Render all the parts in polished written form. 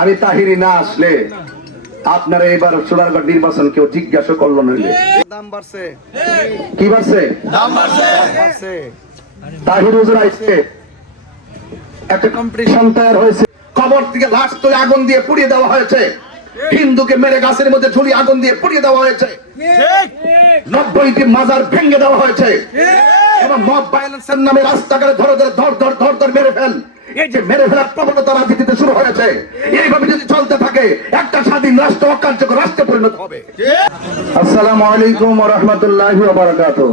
আমি তাহিরি না আসলে আপনারা এবার সোনারগড় নির্বাচন কেউ জিজ্ঞাসা করলো না। দাম বাড়ছে, কি বাড়ছে? দাম বাড়ছে। তাহির হুজুর আইছে, একটা কম্পিটিশন তৈরি হয়েছে, কবর থেকে লাশ তুলে আগুন দিয়ে পুড়িয়ে দেওয়া হয়েছে, হিন্দুকে মেরে গাছের মধ্যে ঝুলিয়ে আগুন দিয়ে পুড়িয়ে দেওয়া হয়েছে, 90টি মাজার ভেঙে দেওয়া হয়েছে এবং মব ভায়োলেন্সের নামে রাস্তাঘাটে ধরে ধরে মেরে ফেল, এই যে মেরে ফেলার প্রবণতা রাজনীতিতে শুরু হয়েছে, এইভাবে যদি চলতে থাকে একটা স্বাধীন রাষ্ট্র অকার্যকর রাষ্ট্রে পরিণত হবে। আসসালামু আলাইকুম ওয়া রাহমাতুল্লাহি ওয়া বারাকাতুহু।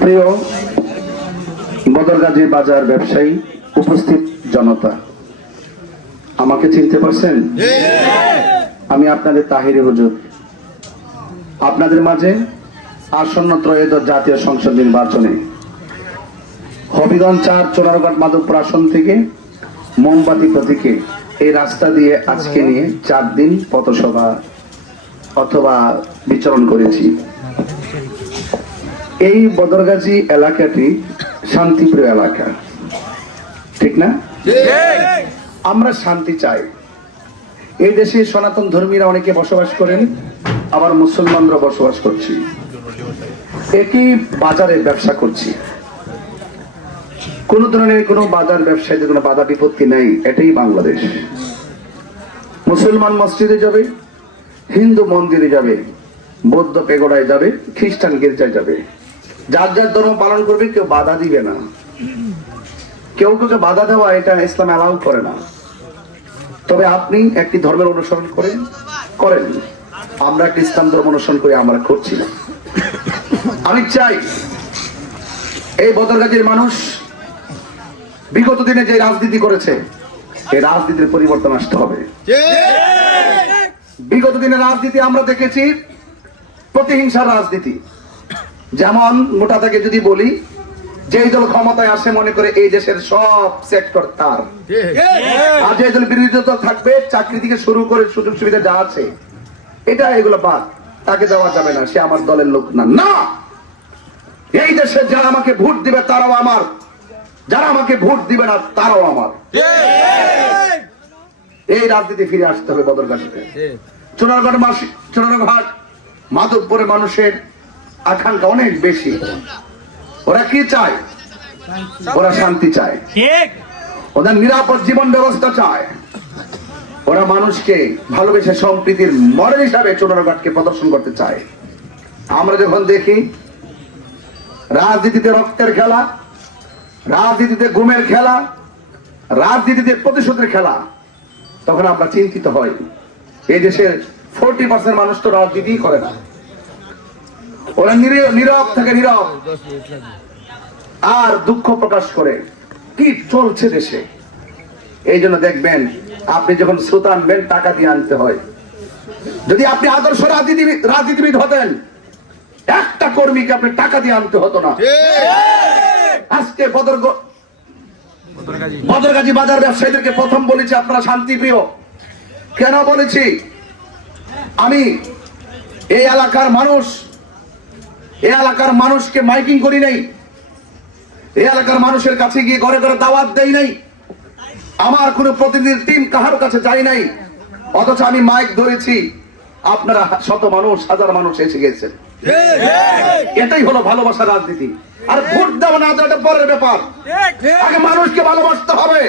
প্রিয় বদরগাজী বাজার ব্যবসায়ী, উপস্থিত জনতা, আমাকে চিনতে পারছেন? আমি আপনাদের তাহিরি হুজুর। আপনাদের মাঝে আসন্ন ত্রয়োদশ জাতীয় সংসদ নির্বাচনে হবিগঞ্জ 4 চোরারঘাট মাধবপুর আসন থেকে মোমবাতি প্রতীকে এই রাস্তা দিয়ে আজকে নিয়ে 4 দিন পথসভা অথবা বিচরণ করেছি। এই বদরগাজী এলাকাটি শান্তিপ্রিয় এলাকা, ঠিক না? আমরা শান্তি চাই। এই দেশে সনাতন ধর্মীরা অনেকে বসবাস করেন, আবার মুসলমানরা বসবাস করছি, একই বাজারে ব্যবসা করছি, কোন ধরনের কোনো বাজার ব্যবসায় কোনো বাধা বিপত্তি নেই। এটাই বাংলাদেশ। মুসলমান মসজিদে যাবে, হিন্দু মন্দিরে যাবে, বৌদ্ধ পেগোড়ায় যাবে, খ্রিস্টান গির্জায় যাবে, যার যার ধর্ম পালন করবে, কেউ বাধা দিবে না। কেউ কাউকে বাধা দেওয়া এটা ইসলাম অ্যালাউ করে না। তবে আপনি একটি ধর্মের অনুসরণ করেন, আমরা একটি ইসলাম ধর্ম অনুসরণ করে আমরা করছি না। আমি চাই এই বদরগাজীর মানুষ বিগত দিনে যে রাজনীতি করেছে, এই রাজনীতির পরিবর্তন আসতে হবে। বিগত দিনের রাজনীতি আমরা দেখেছি প্রতিহিংসার রাজনীতি। যেমন মোটা থেকে যদি বলি, যেই দল ক্ষমতায় আসে মনে করে এই দেশের সব সেক্টর তার, আর যে দল বিরোধী দল থাকবে চাকরি থেকে শুরু করে সুযোগ সুবিধা যা আছে এটা এগুলো বাদ, তাকে দেওয়া যাবে না, সে আমার দলের লোক না। না, এই দেশে যারা আমাকে ভোট দিবে তারাও আমার, যারা আমাকে ভোট দিবে না তারাও আমার। এই রাজনীতি ফিরে আসতে হবে বদরঘাটে। চোরারঘাট মাধবপুরের মানুষের আকাঙ্ক্ষা অনেক বেশি। ওরা কি চায়? ওরা শান্তি চায়, ওরা নিরাপদ জীবন ব্যবস্থা চায়, ওরা মানুষকে ভালোবেসে সম্প্রীতির মডেল হিসাবে চোরারঘাটকে প্রদর্শন করতে চায়। আমরা যখন দেখি রাজনীতিতে রক্তের খেলা, রাজনীতিতে গুমের খেলা, রাজনীতিতে প্রতিশোধের খেলা, তখন আমরা চিন্তিত হই। এই দেশের 40% মানুষ তো রাজনীতি করে না, ওরা নীরব থাকে, নীরব, আর দুঃখ প্রকাশ করে কি চলছে দেশে। এই জন্য দেখবেন আপনি যখন শ্রোতা আনবেন টাকা দিয়ে আনতে হয়। যদি আপনি আদর্শ রাজনীতিবিদ হতেন, একটা কর্মীকে আপনি টাকা দিয়ে আনতে হতো না। আজকে বদরগাজী বাজার ব্যবসায়ীদেরকে প্রথম বলেছি আপনারা শান্তিপ্রিয়। কেন বলেছি? আমি এই এলাকার মানুষকে মাইকিং করি নাই, এই এলাকার মানুষের কাছে গিয়ে ঘরে ঘরে দাওয়াত দেই নাই, আমার কোন প্রতিনিধির টিম কাহার কাছে যাই নাই, অথচ আমি মাইক ধরেছি, আপনারা শত মানুষ, হাজার মানুষ এসে গেছেন। এটাই হলো ভালোবাসার রাজনীতি। আর ভোট দেওয়া না দেওয়া পরের ব্যাপার, আগে মানুষকে ভালোবাসতে হবে,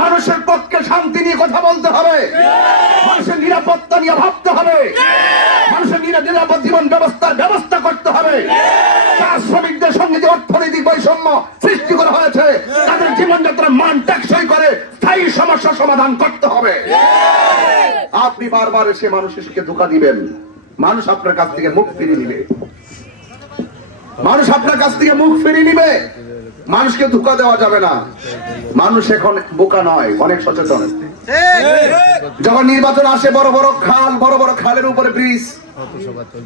মানুষের পক্ষে শান্তি নিয়ে কথা বলতে হবে, মানুষের নিরাপত্তা নিয়ে ভাবতে হবে, মানুষের নিরাপদ জীবন ব্যবস্থা করতে হবে। শ্রমিকদের সঙ্গে যে অর্থনৈতিক বৈষম্য সৃষ্টি করা হয়েছে, তাদের জীবনযাত্রার মান টেকসই করে স্থায়ী সমস্যার সমাধান করতে হবে। আপনি বারবার এসে মানুষকে ধোঁকা দিবেন, মানুষ আপনার কাছ থেকে মুখ ফিরিয়ে নিবে, মানুষ আপনার কাছ থেকে মুখ ফিরিয়ে নিবে। মানুষকে ধোঁকা দেওয়া যাবে না। মানুষ এখন বোকা নয়, অনেক সচেতন। যখন নির্বাচন আসে, বড় বড় খালের উপরে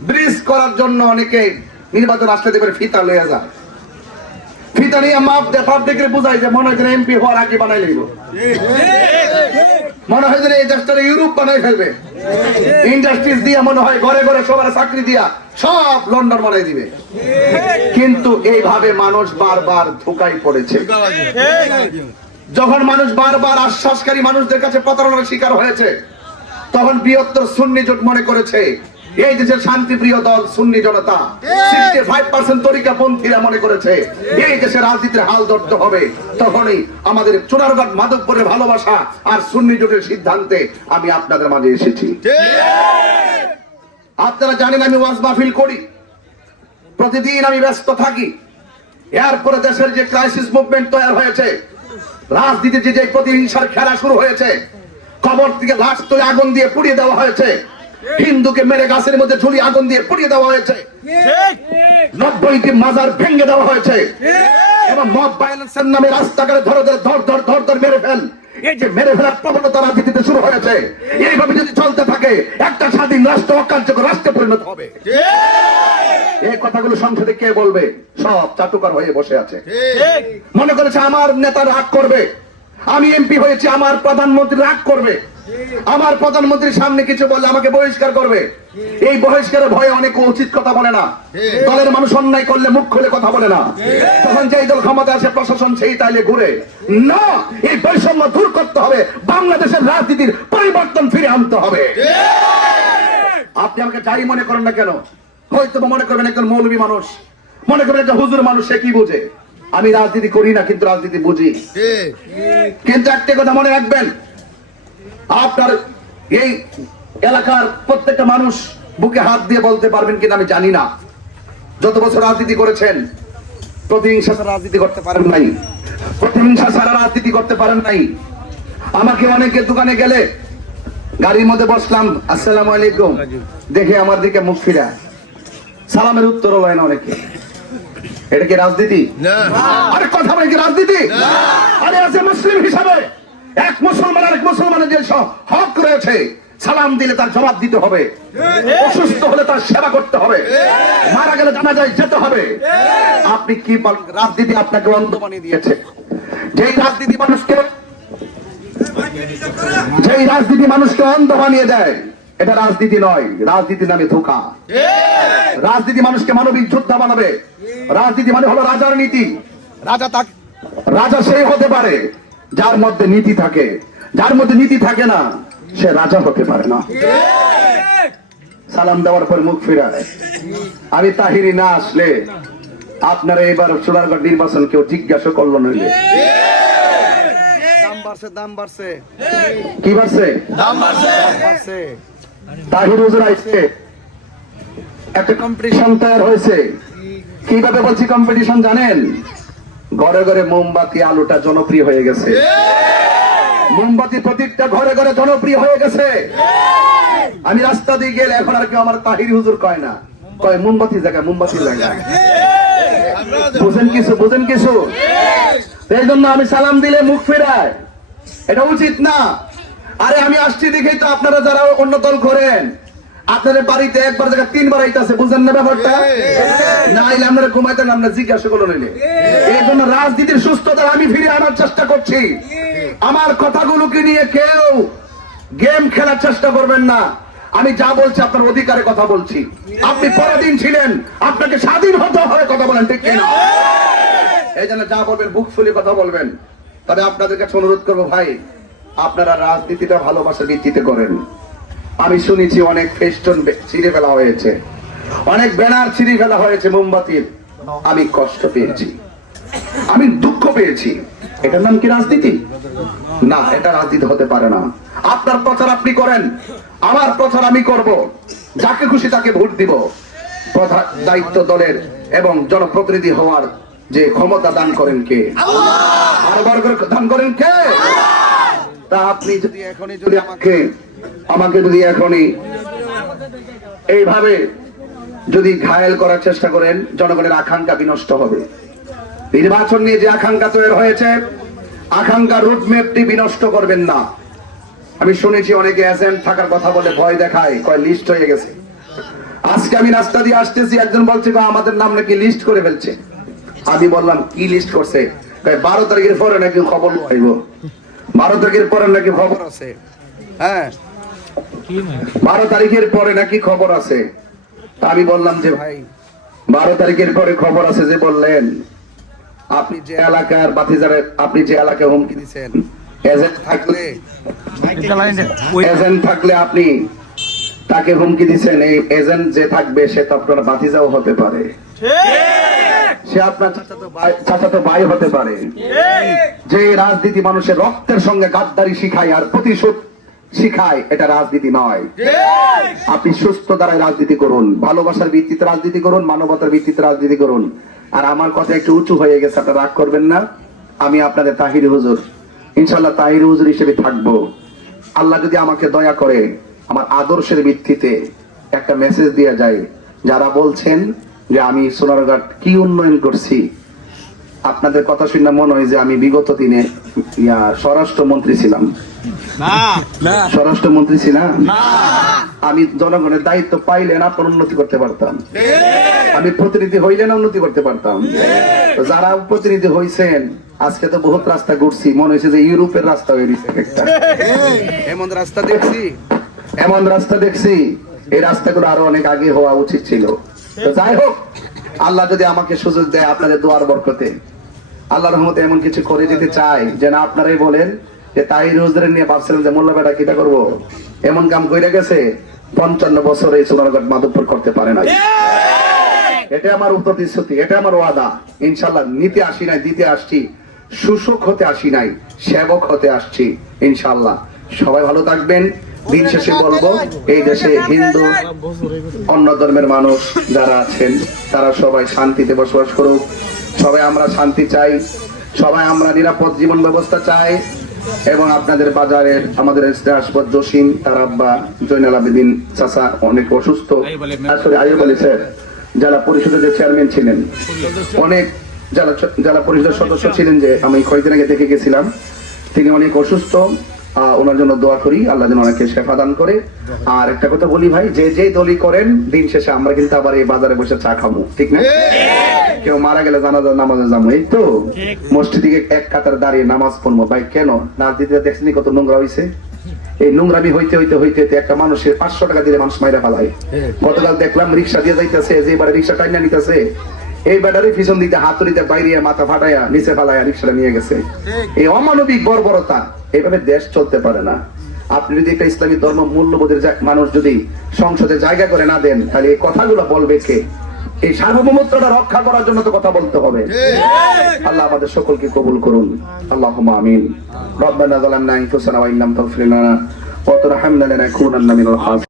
ব্রিজ করার জন্য অনেকে নির্বাচন আসলে দেখবেন ফিতা লয়ে যায়। ফিতা নিয়ে মাপ দেয়, পাবলিকের বুঝাই যে মনে হয় এমপি হওয়ার আগে বানাই লইব, মনে হয় যে এই দেশটা ইউরোপ বানাই ফেলবে, ইন্ডাস্ট্রিজ দিয়ে মনে হয় ঘরে ঘরে সবার চাকরি দিয়া সব লন্ডন বানাই দিবে। কিন্তু এইভাবে মানুষ বারবার ধোঁকায় পড়েছে। যখন মানুষ বারবার আশ্বাসকারী মানুষদের কাছে প্রতারণার শিকার হয়েছে, তখন বৃহত্তর সুন্নি জোট মনে করেছে এই দেশের শান্তিপ্রিয় দল সুন্নি জনতা 65% তরিকাপন্থীরা মনে করেছে এই দেশের রাজনীতির হাল ধরতে হবে। তখনই আমাদের চুনারঘাট মাধবপুরের ভালোবাসা আর সুন্নি জোটের সিদ্ধান্তে আমি আপনাদের মাঝে এসেছি। আপনারা জানেন আমি ওয়াজ মাহফিল করি, প্রতিদিন আমি ব্যস্ত থাকি। এরপরে দেশের যে ক্রাইসিস মুভমেন্ট তৈরি হয়েছে, রাজনীতির যে প্রতিহিংসার খেলা শুরু হয়েছে, কবর থেকে লাশ তুলে আগুন দিয়ে পুড়িয়ে দেওয়া হয়েছে, হিন্দুকে মেরে গাছের মধ্যে ঝুলিয়ে আগুন দিয়ে পুড়িয়ে দেওয়া হয়েছে, 90টি মাজার ভেঙে দেওয়া হয়েছে এবং মব ভায়োলেন্সের নামে রাস্তাঘাটে ধর মেরে ফেল, এই যে মেরে ফেলার প্রবণতা রাজনীতিতে শুরু হয়েছে, এইভাবে যদি চলতে থাকে একটা স্বাধীন রাষ্ট্র অকার্যকর রাষ্ট্রে পরিণত হবে। এই কথাগুলো সংসদে কে বলবে? সব চাটুকার হয়ে বসে আছে। মনে করেছে আমার নেতা রাগ করবে, আমি এমপি হয়েছি, আমার প্রধানমন্ত্রী রাগ করবে, আমার প্রধানমন্ত্রীর সামনে কিছু বললে আমাকে বহিষ্কার করবে। এই বহিষ্কারের ভয়ে অনেকে উচিত কথা বলে না, দলের মানুষ অন্যায় করলে মুখ খুলে কথা বলে না। তখন যেই দল ক্ষমতা আসে প্রশাসন সেই তাইলে ঘুরে না। এই বৈষম্য দূর করতে হবে, বাংলাদেশের রাজনীতির পরিবর্তন ফিরে আনতে হবে। আপনি আমাকে যাই মনে করেন না কেন, হয়তো মনে করবেন একজন মৌলবী মানুষ, মনে করবেন একটা হুজুর মানুষ, সে কি বোঝে? আমি রাজনীতি করি না কিন্তু রাজনীতি বুঝি। কিন্তু একটা কথা মনে রাখবেন, আপনার এই এলাকার প্রত্যেকটা মানুষ বুকে হাত দিয়ে বলতে পারবেন কিনা আমি জানি না, যত বছর রাজনীতি করেছেন প্রতিহিংসা ছাড়া রাজনীতি করতে পারেন নাই, প্রতিহিংসা ছাড়া রাজনীতি করতে পারেন নাই। আমাকে অনেকে দোকানে গেলে গাড়ির মধ্যে বসলাম, আসসালামু আলাইকুম, দেখে আমার দিকে মুখ ফিরা সালামের উত্তরও হয় না অনেকে। এটা কি রাজনীতি? আরে কথা বলে কি রাজনীতি? আরে আছে মুসলিম হিসাবে এক মুসলমান আরেক মুসলমানের যে হক রয়েছে, সালাম দিলে তার জবাব দিতে হবে, অসুস্থ হলে তার সেবা করতে হবে, মারা গেলে জানাজায় যেতে হবে। আপনি কি বলেন? রাজনীতি আপনাকে অন্ধ বানিয়ে দিয়েছে। যেই রাজনীতি মানুষকে অন্ধ বানিয়ে দেয়, এটা রাজনীতি নয়, রাজনীতি নামে ধোঁকা। রাজনীতি মানুষকে মানবিক যোদ্ধা বানাবে। রাজনীতি মানে হলো রাজার নীতি। রাজা সেই হতে পারে যার মধ্যে নীতি থাকে, যার মধ্যে নীতি থাকে না সে রাজা হতে পারে না। সালাম দেওয়ার পর মুখ ফিরায়। আমি তাহিরি না আসলে আপনারা এবার চুনারঘাট নির্বাচন কেউ জিজ্ঞাসা করলো না। দাম বাড়ছে, কি বাড়ছে? তাহির হুজুর আইছে, একটা কম্পিটিশন তৈরি হয়েছে। কিভাবে বলছি কম্পিটিশন জানেন? ঘরে ঘরে মোমবাতি আলোটা জনপ্রিয় হয়ে গেছে, মোমবাতি প্রতীকটা ঘরে ঘরে জনপ্রিয় হয়ে গেছে। আমি রাস্তা দিয়ে গেলে এখন আর কেউ আমার তাহির হুজুর কয় না, কয় মোমবাতি জায়গা, মোমবাতি জায়গা। বুঝেন কিছু? এই জন্য আমি সালাম দিলে মুখ ফেরায়, এটা উচিত না। আরে আমি আসছি দেখেই তো আপনারা যারা অন্য দল করেন, আপনাদের বাড়িতে একবার জায়গা 3 বার আইতাছে, বুঝেন না ব্যাপারটা? না আইলে আপনারা ঘুমাইতেন, আপনারা জিজ্ঞাসা করলো নিলে। এই জন্য রাজনীতির সুস্থতা আমি ফিরে আনার চেষ্টা করছি। আমার কথাগুলোকে নিয়ে কেউ গেম খেলার চেষ্টা করবেন না। আমি যা বলছি আপনার অধিকারে কথা বলছি। আপনি পরাধীন ছিলেন, আপনাকে স্বাধীন হতে হবে, কথা বলেন ঠিক কিনা? এই জন্য যা বলবেন বুক ফুলে কথা বলবেন। তবে আপনাদের কাছে অনুরোধ করবো ভাই, আপনারা রাজনীতিটা ভালোবাসার ভিত্তিতে করেন। আমি শুনেছি অনেক ফেস্টুন ছিঁড়ে ফেলা হয়েছে, অনেক ব্যানার ছিঁড়ে ফেলা হয়েছে মোমবাতির। আমি কষ্ট পেয়েছি, আমি দুঃখ পেয়েছি। এটার নাম কি রাজনীতি? না, এটা রাজনীতি হতে পারে না। আপনার প্রচার আপনি করেন, আমার প্রচার আমি করব, যাকে খুশি তাকে ভোট দিব। দায়িত্ব দলের এবং জনপ্রতিনিধি হওয়ার যে ক্ষমতা দান করেন কে? আর দান করেন কে? তা আপনি যদি এখনই যদি আমাকে যদি এখনই এইভাবে যদি ঘায়েল করার চেষ্টা করেন, জনগণের আকাঙ্ক্ষা বিনষ্ট হবে। নির্বাচন নিয়ে যে আকাঙ্ক্ষা তৈরি হয়েছে, আকাঙ্ক্ষা রুটম্যাপটি বিনষ্ট করবেন না। আমি শুনেছি অনেকে এজেন্ট থাকার কথা বলে ভয় দেখায়, কয় লিস্ট হয়ে গেছে। আজকে আমি রাস্তা দিয়ে আসতেছি, একজন বলছে আমাদের নাম নাকি লিস্ট করে ফেলছে। আমি বললাম কি লিস্ট করছে? 12 তারিখের পরে নাকি খবর পাইব, 12 তারিখের পরে নাকি খবর আছে। হ্যাঁ, 12 তারিখের পরে নাকি খবর আছে। তা আমি বললাম যে ভাই 12 তারিখের পরে খবর আছে যে বললেন, আপনি যে এলাকার বাতিজারে, আপনি যে এলাকায় হুমকি দিচ্ছেন, এজেন্ট থাকলে আপনি তাকে হুমকি দিচ্ছেন, এই এজেন্ট যে থাকবে সে তো আপনার বাতিজাও হতে পারে, সে আপনার চাচাতো ভাই হতে পারে। যে রাজনীতি মানুষের রক্তের সঙ্গে গাদ্দারি শিখায় আর প্রতিশোধ শিখায়, এটা রাজনীতি নয়। আপনি সুস্থ দ্বারাই রাজনীতি করুন, ভালোবাসার ভিত্তিতে রাজনীতি করুন, মানবতার ভিত্তিতে রাজনীতি করুন। আর আমার কথা একটু উঁচু হয়ে গেছে, আপনারা রাগ করবেন না। আমি আপনাদের তাহির হুজুর, ইনশাল্লাহ তাহির হুজুর হিসেবে থাকবো। আল্লাহ যদি আমাকে দয়া করে আমার আদর্শের ভিত্তিতে একটা মেসেজ দিয়ে যায়, যারা বলছেন যে আমি সোনারঘাট কি উন্নয়ন করছি, আপনাদের কথা শুনে মনে হয় যে আমি বিগত দিনে স্বরাষ্ট্রমন্ত্রী ছিলাম। স্বরাষ্ট্রমন্ত্রী ছিলাম, আমি জনগণের দায়িত্ব পাইলে না আপনার উন্নতি করতে পারতাম, আমি প্রতিনিধি হইলে না উন্নতি করতে পারতাম। যারা প্রতিনিধি হইছেন আজকে তো বহুত রাস্তা ঘুরছি, মনে হয়েছে যে ইউরোপের রাস্তা হয়ে গেছে একটা। এমন রাস্তা দেখছি, এমন রাস্তা দেখছি, এই রাস্তাগুলো আরো অনেক আগে হওয়া উচিত ছিল। তো যাই হোক, আল্লাহ যদি আমাকে সুযোগ দেয় আপনাদের দোয়ার বরকতে, আল্লাহর রহমতে এমন কিছু করে যেতে চাই যে না আপনারাই বলেন যে তাহির হুজুরের নিয়ে ভাবছিলাম যে মোল্লা বেটা কিটা করবো, এমন কাম কইরা গেছে 55 বছর এই সোনারঘাট মাধবপুর করতে পারে না। এটা আমার প্রতিশ্রুতি, এটা আমার ওয়াদা। ইনশাল্লাহ নিতে আসি নাই, দিতে আসছি, শুশুক হতে আসি নাই, সেবক হতে আসছি ইনশাল্লাহ। সবাই ভালো থাকবেন। দিন শেষে বলবো, এই দেশে হিন্দু অন্য ধর্মের মানুষ যারা আছেন তারা সবাই শান্তিতে বসবাস করুক। সবাই আমরা শান্তি চাই, সবাই আমরা নিরাপদ জীবন ব্যবস্থা চাই। এবং আপনাদের বাজারের আমাদের আসপদ জসিম, তার আব্বা জয়নাল আবেদিন চাচা অনেক অসুস্থ, আসলে আইয়ুব আলী স্যার জেলা পরিষদের যে চেয়ারম্যান ছিলেন, অনেক জেলা পরিষদের সদস্য ছিলেন, যে আমি কয়েকদিন আগে দেখে গেছিলাম, তিনি অনেক অসুস্থ। ওনার জন্য দোয়া করি, আল্লাহ যেন ওনাকে শেফা দান করে। আর একটা কথা বলি ভাই, যে যে দলই করেন, দিন শেষে আমরা কিন্তু আবার এই বাজারে বসে চা খাবো, ঠিক না? কেউ মারা গেলে জানাজা নামাজে যাবো, এই তো মসজিদে এক কাতার দাঁড়িয়ে নামাজ পড়বো। ভাই কেন রাজনীতিতে দেখছেন কত নোংরা হয়েছে? এই নোংরামি হইতে হইতে হইতে একটা মানুষের 500 টাকা দিলে মানুষ মাইরা ফেলায়। গতকাল দেখলাম রিক্সা দিয়ে যাইতেছে, যে এবারে রিক্সা টাইনা নিতেছে, এই ব্যাটারি পিছন দিকে হাতুড়িতে বাইরে মাথা ফাটাইয়া নিচে ফেলাইয়া রিক্সাটা নিয়ে গেছে। এই অমানবিক বর্বরতা, এইভাবে দেশ চলতে পারে না। আপনি যদি একটা ইসলামী ধর্ম মূল্যবোধের মানুষ যদি সংসদে জায়গা করে না দেন, তাহলে এই কথাগুলো বলবে কে? এই সার্বভৌমত্বটা রক্ষা করার জন্য তো কথা বলতে হবে। আল্লাহ আমাদের সকলকে কবুল করুন, আল্লাহুম্মা আমিন। রব্বানা যালামনা আনফুসানা ওয়া ইল্লাম তাগফির লানা ওয়া তারহামনা লানাকুনান্না মিনাল খাসিরিন।